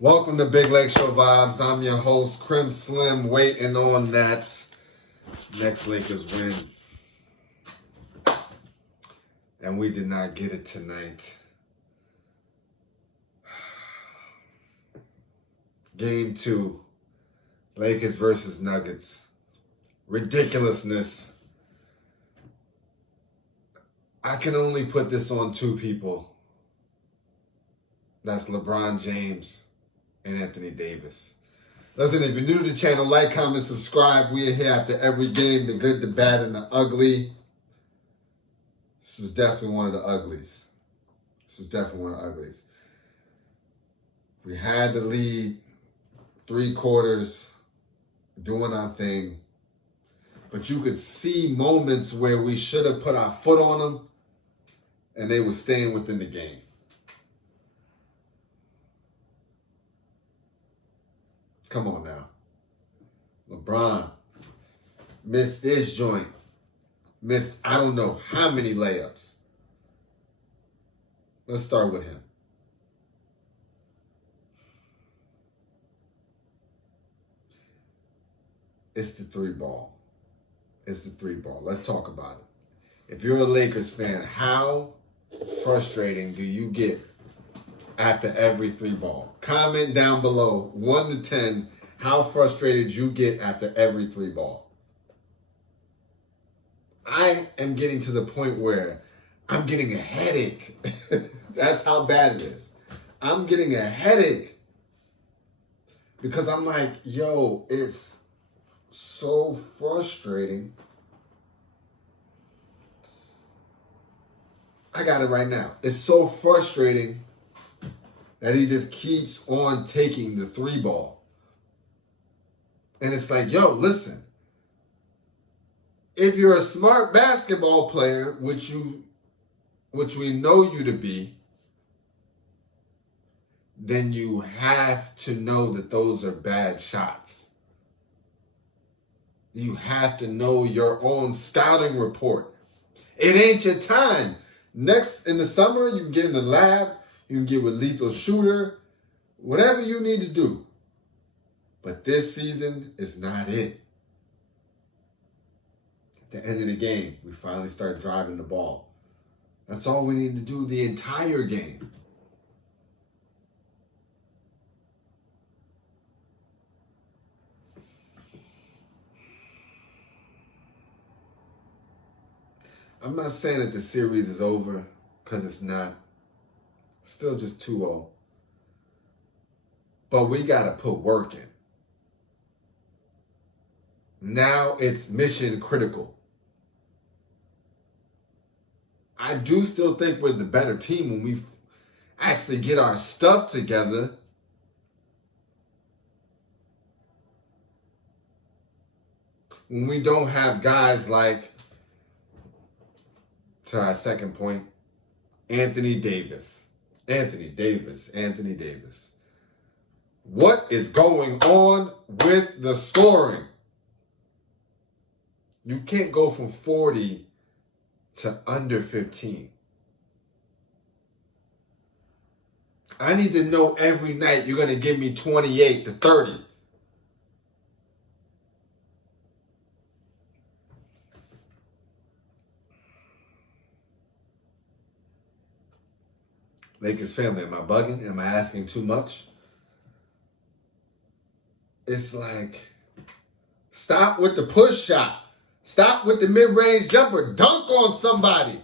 Welcome to Big LakeShow Vibes. I'm your host, Crim Slim, waiting on that next Lakers win. And we did not get it tonight. Game 2, Lakers versus Nuggets. Ridiculousness. I can only put this on two people. That's LeBron James and Anthony Davis. Listen, if you're new to the channel, like, comment, subscribe. We are here after every game, the good, the bad, and the ugly. This was definitely one of the uglies. We had the lead, 3 quarters, doing our thing. But you could see moments where we should have put our foot on them, and they were staying within the game. Come on now. LeBron missed this joint. Missed I don't know how many layups. Let's start with him. It's the 3-ball. Let's talk about it. If you're a Lakers fan, how frustrating do you get after every 3-ball? Comment down below, 1 to 10, how frustrated you get after every 3-ball. I am getting to the point where I'm getting a headache. That's how bad it is. I'm getting a headache because I'm like, yo, it's so frustrating. I got it right now. It's so frustrating that he just keeps on taking the 3-ball. And it's like, yo, listen. If you're a smart basketball player, which we know you to be, then you have to know that those are bad shots. You have to know your own scouting report. It ain't your time. Next, in the summer, you can get in the lab. You can get with Lethal Shooter. Whatever you need to do. But this season is not it. At the end of the game, we finally start driving the ball. That's all we need to do the entire game. I'm not saying that the series is over, because it's not. Still just 2-0. But we got to put work in. Now it's mission critical. I do still think we're the better team when we actually get our stuff together. When we don't have guys like, to our second point, Anthony Davis. What is going on with the scoring? You can't go from 40 to under 15. I need to know every night you're going to give me 28 to 30. Lakers family, am I bugging? Am I asking too much? It's like, stop with the push shot. Stop with the mid-range jumper. Dunk on somebody.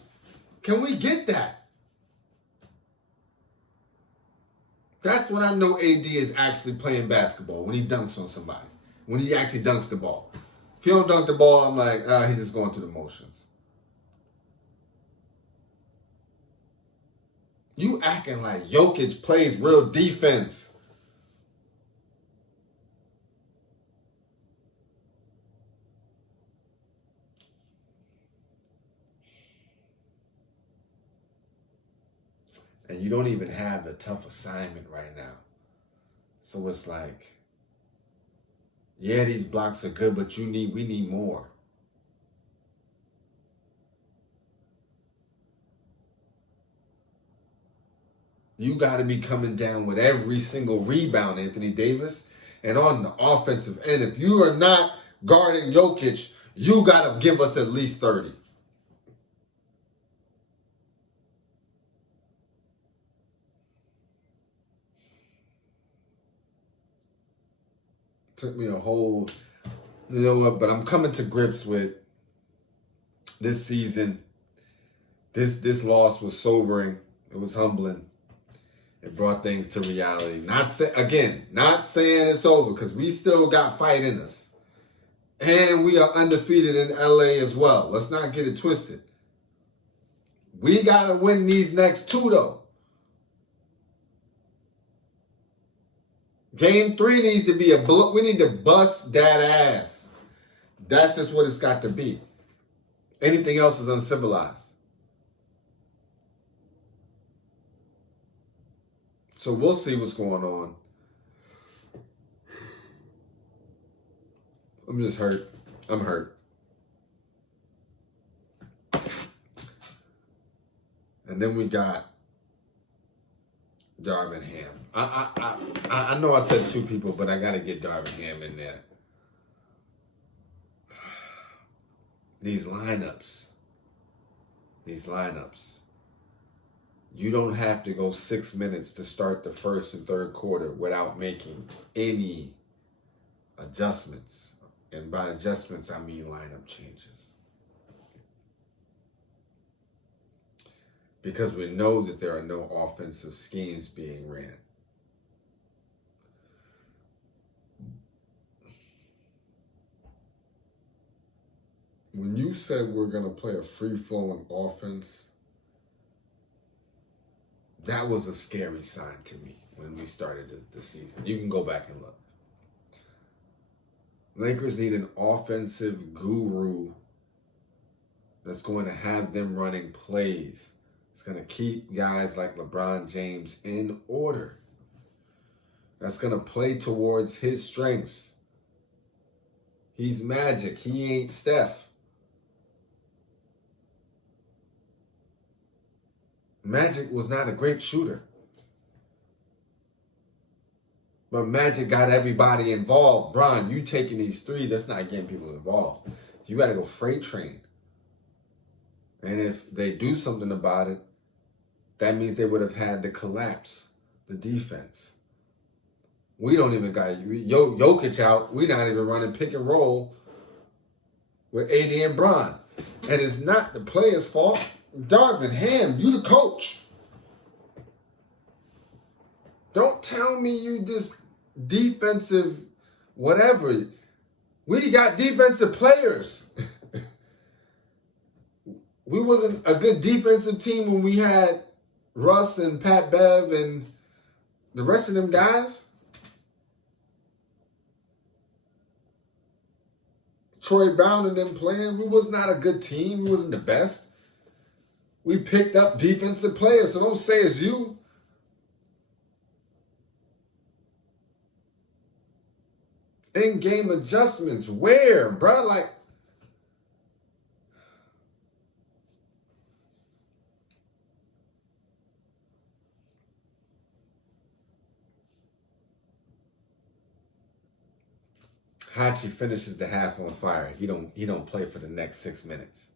Can we get that? That's when I know AD is actually playing basketball, when he dunks on somebody. When he actually dunks the ball. If he don't dunk the ball, I'm like, he's just going through the motions. You acting like Jokic plays real defense. And you don't even have the tough assignment right now. So it's like, yeah, these blocks are good, but we need more. You got to be coming down with every single rebound, Anthony Davis. And on the offensive end, if you are not guarding Jokic, you got to give us at least 30. Took me a whole, you know what, but I'm coming to grips with this season. This loss was sobering. It was humbling. It brought things to reality. Not saying it's over, because we still got fight in us. And we are undefeated in LA as well. Let's not get it twisted. We got to win these next two, though. Game 3 needs to be we need to bust that ass. That's just what it's got to be. Anything else is uncivilized. So we'll see what's going on. I'm just hurt. I'm hurt. And then we got Darvin Ham. I know I said 2 people, but I got to get Darvin Ham in there. These lineups. You don't have to go 6 minutes to start the first and third quarter without making any adjustments. And by adjustments, I mean lineup changes. Because we know that there are no offensive schemes being ran. When you said we're going to play a free-flowing offense, that was a scary sign to me when we started the season. You can go back and look. Lakers need an offensive guru that's going to have them running plays. It's going to keep guys like LeBron James in order. That's going to play towards his strengths. He's Magic. He ain't Steph. Magic was not a great shooter. But Magic got everybody involved. Bron, you taking these threes, that's not getting people involved. You got to go freight train. And if they do something about it, that means they would have had to collapse the defense. We don't even got Jokic out. We're not even running pick and roll with AD and Bron. And it's not the player's fault. Darvin Ham, you the coach. Don't tell me you just defensive whatever. We got defensive players. We wasn't a good defensive team when we had Russ and Pat Bev and the rest of them guys. Troy Brown and them playing. We was not a good team. We wasn't the best. We picked up defensive players, so don't say it's you. In-game adjustments. Where, bro? Like, Hachi finishes the half on fire. He don't play for the next 6 minutes.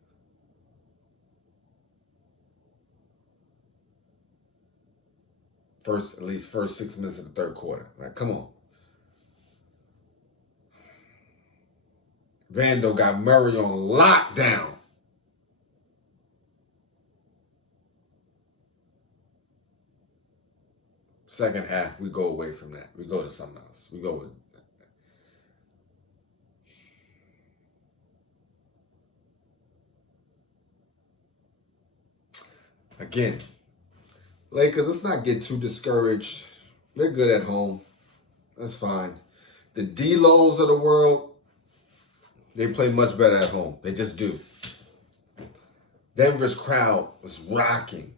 At least first 6 minutes of the third quarter. Like, come on. Vando got Murray on lockdown. Second half, we go away from that. We go to something else. We go with... Again, Lakers, let's not get too discouraged. They're good at home. That's fine. The D-Lows of the world, they play much better at home. They just do. Denver's crowd was rocking.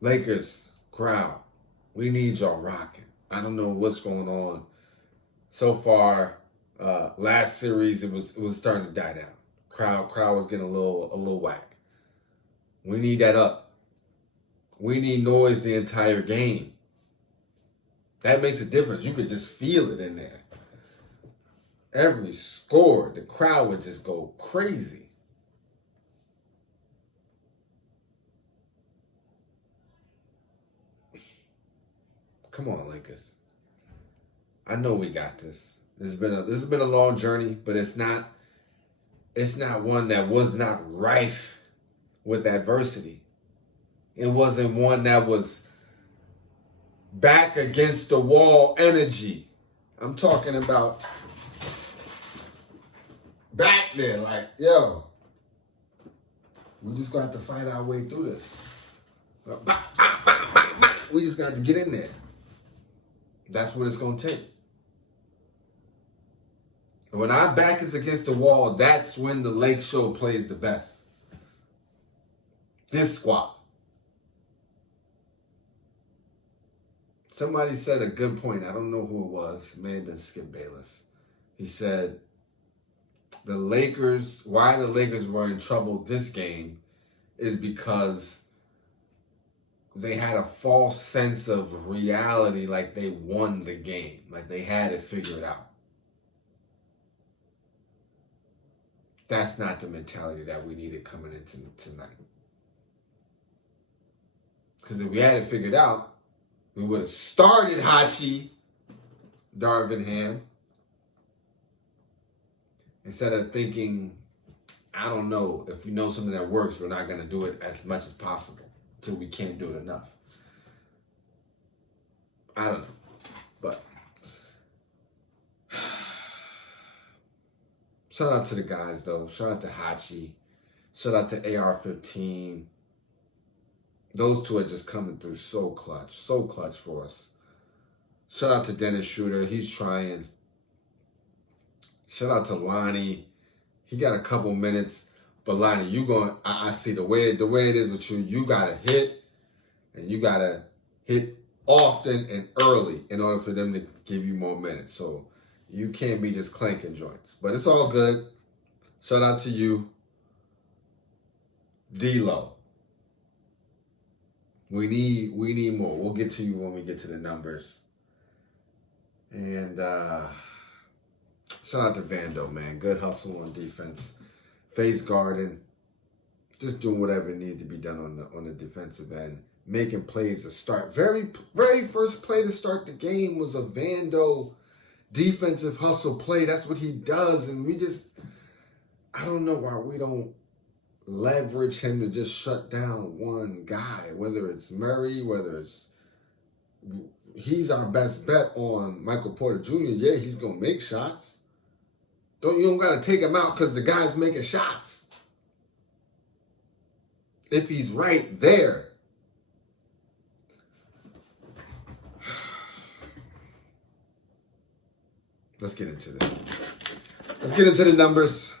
Lakers crowd, we need y'all rocking. I don't know what's going on. So far, last series it was starting to die down. Crowd was getting a little whack. We need that up. We need noise the entire game. That makes a difference. You could just feel it in there. Every score, the crowd would just go crazy. Come on, Lakers. I know we got this. This has been a long journey, but it's not one that was not rife with adversity. It wasn't one that was back against the wall energy. I'm talking about back there, like, yo, we just got to fight our way through this. We just got to get in there. That's what it's going to take. And when our back is against the wall, that's when the LakeShow plays the best. This squad. Somebody said a good point. I don't know who it was. It may have been Skip Bayless. He said, why the Lakers were in trouble this game is because they had a false sense of reality, like they won the game, like they had it figured out. That's not the mentality that we needed coming into tonight. Because if we had it figured out, we would have started Hachi, Darvin Ham, instead of thinking, I don't know, if we know something that works, we're not going to do it as much as possible until we can't do it enough. I don't know. But shout out to the guys, though. Shout out to Hachi. Shout out to AR-15. Those two are just coming through so clutch for us. Shout out to Dennis Schroeder. He's trying. Shout out to Lonnie. He got a couple minutes. But Lonnie, I see the way it is with you. You got to hit, and you got to hit often and early in order for them to give you more minutes. So you can't be just clanking joints. But it's all good. Shout out to you. D-Lo. We need more. We'll get to you when we get to the numbers. And shout out to Vando, man. Good hustle on defense. Face guarding. Just doing whatever needs to be done on the defensive end. Making plays to start. Very, very first play to start the game was a Vando defensive hustle play. That's what he does. And I don't know why we don't leverage him to just shut down one guy, whether it's Murray, he's our best bet on Michael Porter Jr. Yeah, he's going to make shots. You don't got to take him out because the guy's making shots. If he's right there. Let's get into this. Let's get into the numbers.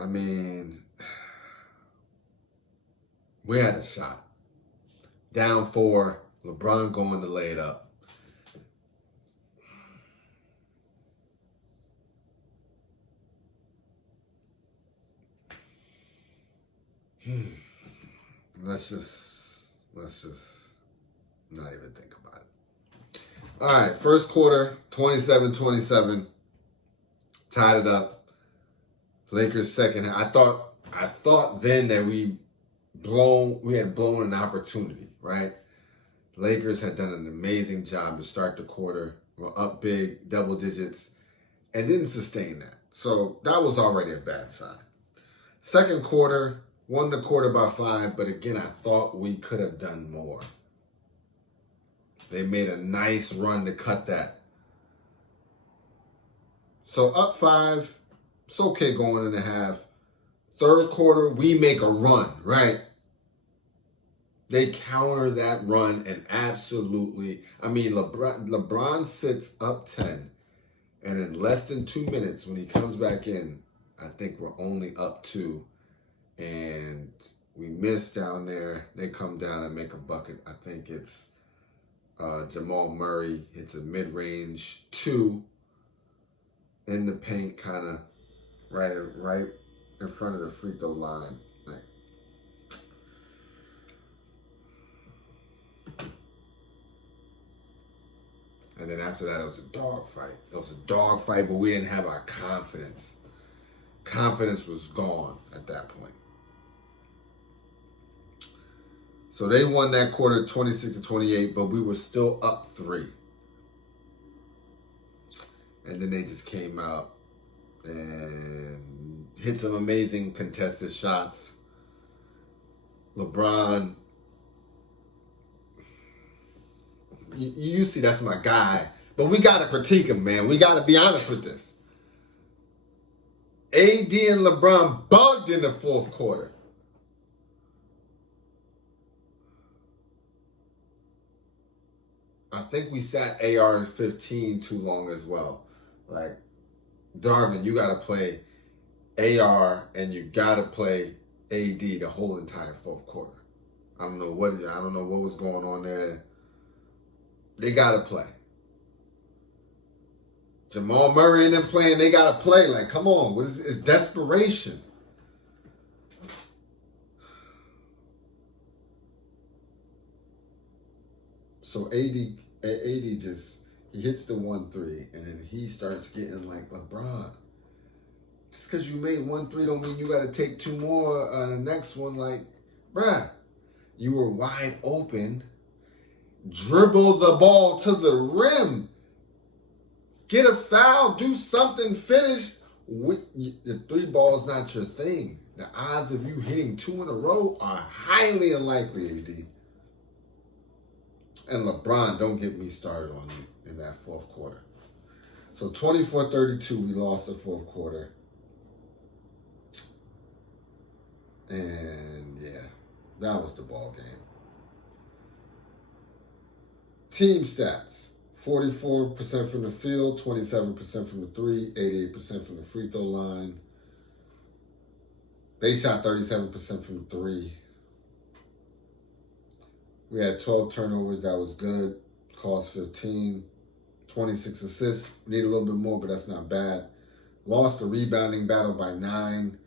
I mean, we had a shot. Down 4, LeBron going to lay it up. Let's just not even think about it. All right, first quarter, 27-27. Tied it up. Lakers second half. I thought then that we had blown an opportunity, right? Lakers had done an amazing job to start the quarter. We're up big, double digits, and didn't sustain that. So that was already a bad sign. Second quarter, won the quarter by 5, but again, I thought we could have done more. They made a nice run to cut that. So up 5. It's okay going in the half. Third quarter, we make a run, right? They counter that run and absolutely, LeBron sits up 10. And in less than 2 minutes, when he comes back in, I think we're only up 2. And we miss down there. They come down and make a bucket. I think it's Jamal Murray hits a mid-range 2 in the paint, kind of right in front of the free throw line. Like, and then after that, it was a dogfight. It was a dogfight, but we didn't have our confidence. Confidence was gone at that point. So they won that quarter 26-28, but we were still up 3. And then they just came out and hit some amazing contested shots. LeBron, you see that's my guy. But we got to critique him, man. We got to be honest with this. AD and LeBron bugged in the fourth quarter. I think we sat AR in 15 too long as well. Like, Darvin, you got to play AR and you got to play AD the whole entire fourth quarter. I don't know what was going on there. They got to play. Jamal Murray and them playing, they got to play. Like, come on. It's desperation. So AD just, he hits the 1-3, and then he starts getting like, LeBron, just because you made 1-3 don't mean you got to take 2 more the next one. Like, bruh, you were wide open. Dribble the ball to the rim. Get a foul. Do something. Finish. The 3 ball is not your thing. The odds of you hitting 2 in a row are highly unlikely, AD. And LeBron, don't get me started on you in that fourth quarter. So 24-32, we lost the fourth quarter. And yeah, that was the ball game. Team stats: 44% from the field, 27% from the 3, 88% from the free throw line. They shot 37% from the 3. We had 12 turnovers. That was good. Cost 15. 26 assists. Need a little bit more, but that's not bad. Lost the rebounding battle by 9.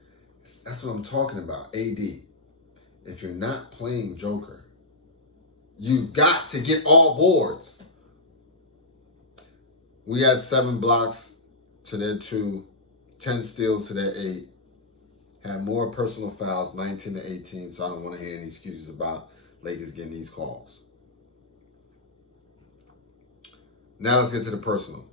That's what I'm talking about. AD. If you're not playing Joker, you've got to get all boards. We had 7 blocks to their 2, 10 steals to their 8. Had more personal fouls, 19-18, so I don't want to hear any excuses about Lakers getting these calls. Now let's get to the personal.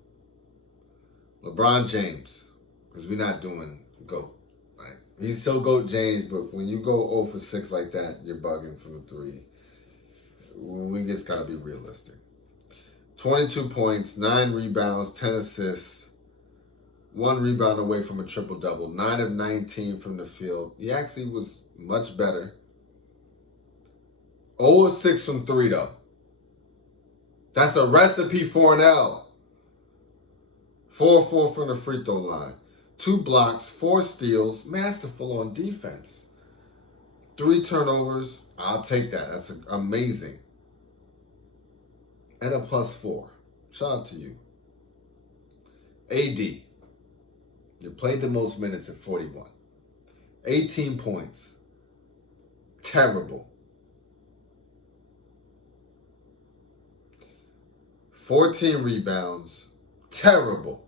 LeBron James, because we're not doing GOAT. Right? He's still GOAT James, but when you go 0 for 6 like that, you're bugging from the 3. We just got to be realistic. 22 points, 9 rebounds, 10 assists, 1 rebound away from a triple-double, 9 of 19 from the field. He actually was much better. 0 of 6 from 3, though. That's a recipe for an L. 4 of 4 from the free throw line. 2 blocks, 4 steals, masterful on defense. 3 turnovers, I'll take that. That's amazing. And a +4. Shout out to you. AD. You played the most minutes at 41. 18 points. Terrible. 14 rebounds. Terrible.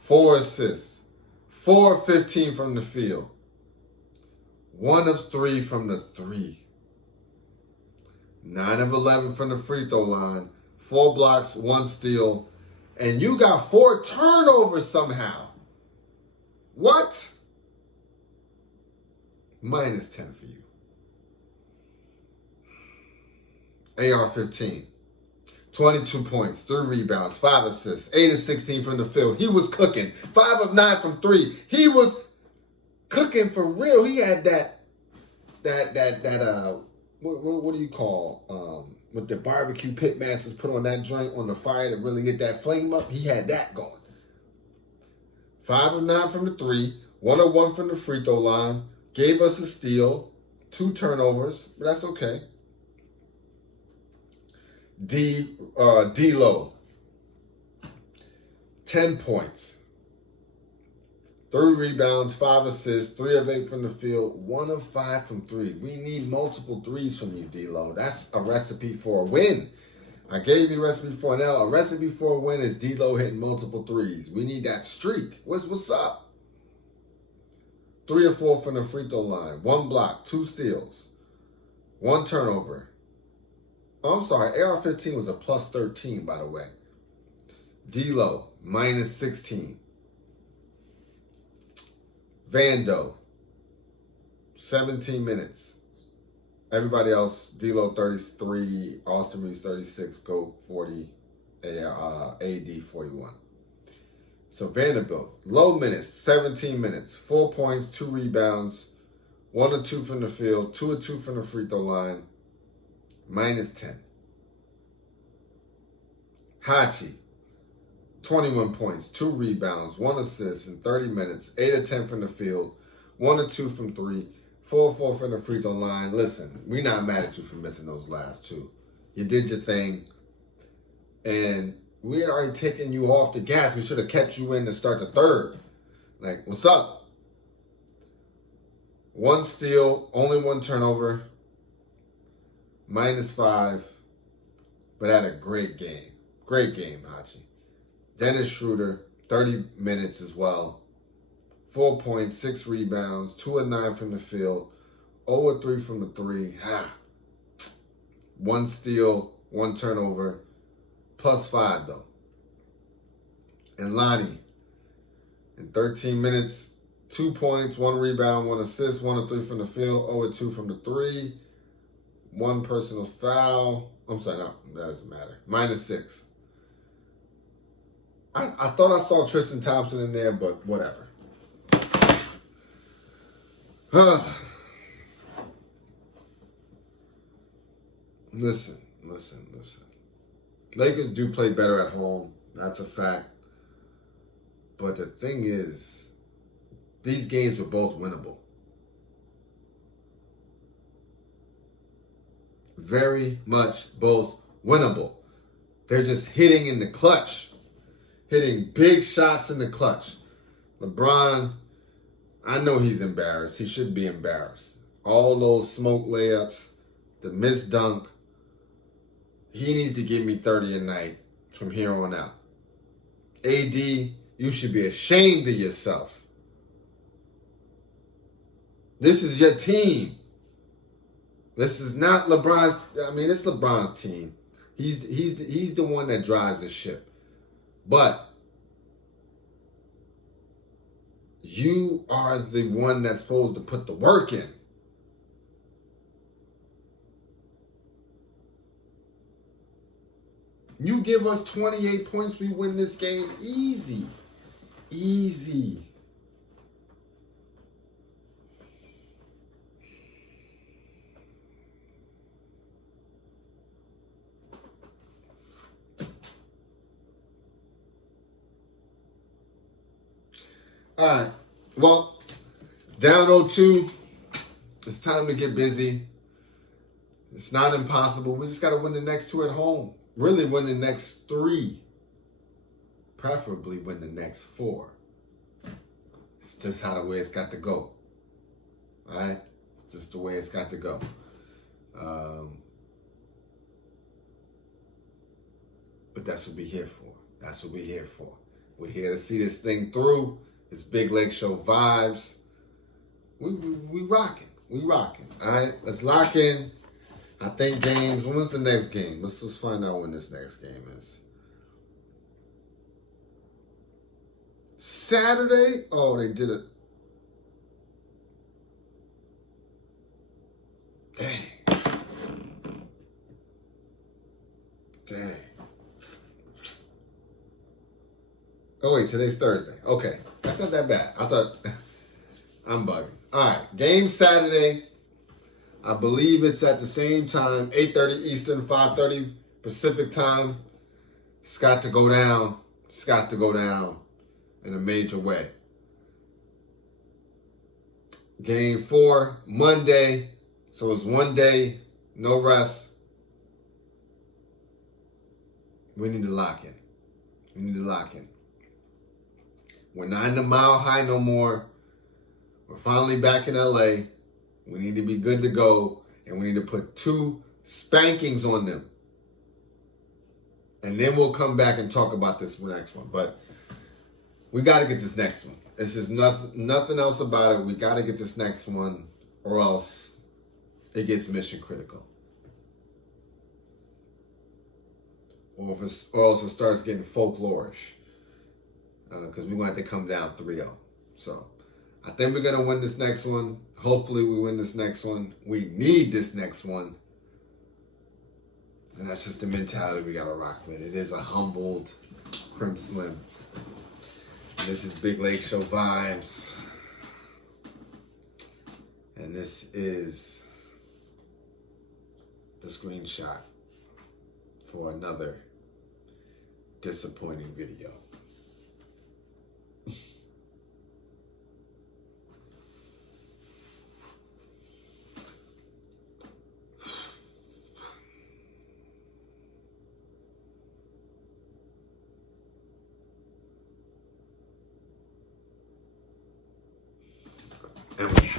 4 assists. 4 of 15 from the field. 1 of 3 from the 3. 9 of 11 from the free throw line. 4 blocks, 1 steal. And you got 4 turnovers somehow. What? -10 for you. AR 15. 22 points, 3 rebounds, 5 assists, 8 of 16 from the field. He was cooking. 5 of 9 from 3. He was cooking for real. He had what do you call, with the barbecue pit masters put on that joint on the fire to really get that flame up? He had that going. 5 of 9 from the 3, 1 of 1 from the free throw line, gave us a steal, 2 turnovers, but that's okay. D-Lo, 10 points, 3 rebounds, 5 assists, 3 of 8 from the field, 1 of 5 from 3. We need multiple threes from you, D-Lo. That's a recipe for a win. I gave you a recipe for an L. A recipe for a win is D-Lo hitting multiple threes. We need that streak. What's up? 3 or 4 from the free throw line, 1 block, 2 steals, 1 turnover. Oh, I'm sorry, AR-15 was a plus 13, by the way. D-Lo, minus 16. Vando, 17 minutes. Everybody else, D-Lo 33, Austin Reeves 36, Goat 40, AD 41. So Vanderbilt, low minutes, 17 minutes, 4 points, 2 rebounds, 1 or 2 from the field, 2 or 2 from the free throw line, minus 10. Hachi, 21 points, 2 rebounds, 1 assist in 30 minutes, 8 or 10 from the field, 1 or 2 from 3, 4 or 4 from the free throw line. Listen, we're not mad at you for missing those last 2. You did your thing, and we had already taken you off the gas. We should have kept you in to start the third. Like, what's up? 1 steal, only 1 turnover, minus 5, but had a great game. Great game, Hachi. Dennis Schroeder, 30 minutes as well. 4 points, 6 rebounds, 2 of 9 from the field, 0 of 3 from the 3. 1 steal, 1 turnover, plus 5 though. And Lonnie, in 13 minutes, 2 points, 1 rebound, 1 assist, 1 of 3 from the field, 0 of 2 from the 3, 1 personal foul. I'm sorry, no, that doesn't matter. Minus 6. I thought I saw Tristan Thompson in there, but whatever. Listen. Lakers do play better at home. That's a fact. But the thing is, these games were both winnable. Very much both winnable. They're just hitting in the clutch. Hitting big shots in the clutch. LeBron, I know he's embarrassed. He should be embarrassed. All those smoke layups, the missed dunk. He needs to give me 30 a night from here on out. AD, you should be ashamed of yourself. This is your team. This is not LeBron's. I mean, it's LeBron's team. He's the one that drives the ship. But you are the one that's supposed to put the work in. You give us 28 points, we win this game easy. Easy. All right. Well, down 0-2. It's time to get busy. It's not impossible. We just got to win the next 2 at home. Really win the next 3. Preferably win the next 4. It's just how the way it's got to go. All right? It's just the way it's got to go. But that's what we're here for. That's what we're here for. We're here to see this thing through. It's Big Lake Show vibes. We rocking. We rocking. All right? Let's lock in. I think games. When's the next game? Let's find out when this next game is. Saturday? Oh, they did it. Dang. Oh, wait, today's Thursday. Okay. That's not that bad. I thought, I'm bugging. All right. Game Saturday. I believe it's at the same time, 8:30 Eastern, 5:30 Pacific time. It's got to go down. It's got to go down in a major way. Game 4, Monday. So it's one day, no rest. We need to lock in. We need to lock in. We're not in the mile high no more. We're finally back in LA. We need to be good to go. And we need to put 2 spankings on them. And then we'll come back and talk about this next one. But we got to get this next one. It's just nothing else about it. We got to get this next one, or else it gets mission critical. Or else it starts getting folklorish. Because we want to come down 3-0. So I think we're going to win this next one. Hopefully we win this next one. We need this next one. And that's just the mentality we got to rock with. It is a humbled Crim Slim. And this is Big Lake Show vibes. And this is the screenshot for another disappointing video. And